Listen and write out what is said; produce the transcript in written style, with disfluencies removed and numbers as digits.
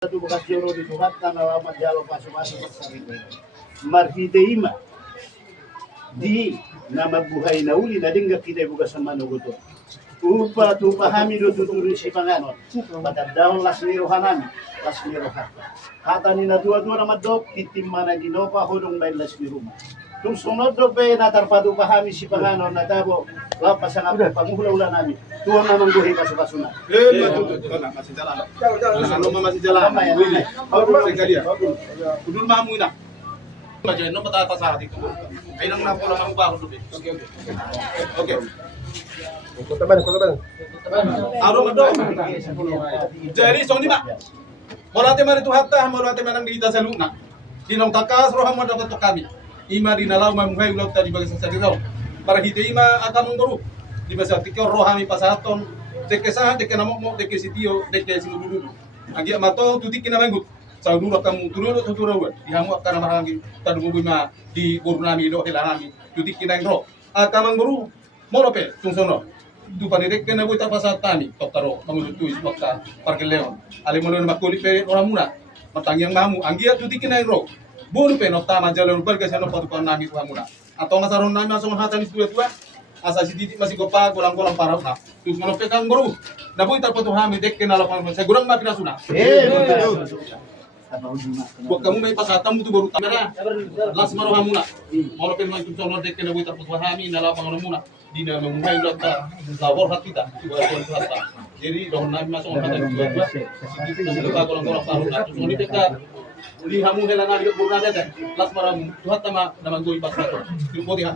Satu bekas joro di Tuhan karena lama jalo masuk-masuk bersama marhiteima di nama buhay na uli na dinga kita buka sama nuguto upa tu pahami do tuturi si panganon patadaw las miro hanami las miro hata ni na dua-dua nama dok titim mana ginopa hodong bain las miro tung sunod do pe natarpadu pahami si panganon na tabo lapas ang apa panguhula nami tuang namang buhay pasok-pasok na masih jalan. Jangan masih jalan. Sekali ya. Kudul mamu ina. Baca no peta atas hati itu. Ainang na pola kamu baru dulu. Oke. Kota Bandung. Aro mado. Jadi soni mak. Molate mari tu hatta molate manang di ita saluna. Dinong takas roh mo dapat kami. Ima dinalau mamuhay ulau tadi bagi sasadiraw. Para hite ima akan menguru. Di basa tikyo roh kami pasaton. Teke saha teke namok teke sitio teke sinudulu. Agi mato tutik kinamanggut. Saudura kamu turun tuturun. Dihamu akan marangi tadu bima di burnami do helanami. Tutik kinangro. Akamang guru morope tungsono. Tu panirek kena buita pasatani tokaro kamu tuis bakta parkel leon. Ali mono makuli pe orang muna. Matangyang mamu anggia tutik kinangro. Bonu pe nota majalur berga sano patukan nami tuha muna. Atau ngasaron nami asong hatani tua-tua. Asa si titik masih kopa kolang-kolang parah na. Terus menope kang guru. Nabu ita patu hami dek kenal apa saya kurang mah pina suna. Buat kamu main pasatam tu baru kamera. Las maro hamuna. Menope main tu sono dek kenal ita patu hami nala apa muna. Dina memulai ulata labor hati kita. Jadi dohon nami masuk hati dua-dua. Si titik masih kopa kolang-kolang parah na. Terus menope dekat uli hamu hela nari burna dek. Las maro tuhat nama nama goi pasatam. Terus poti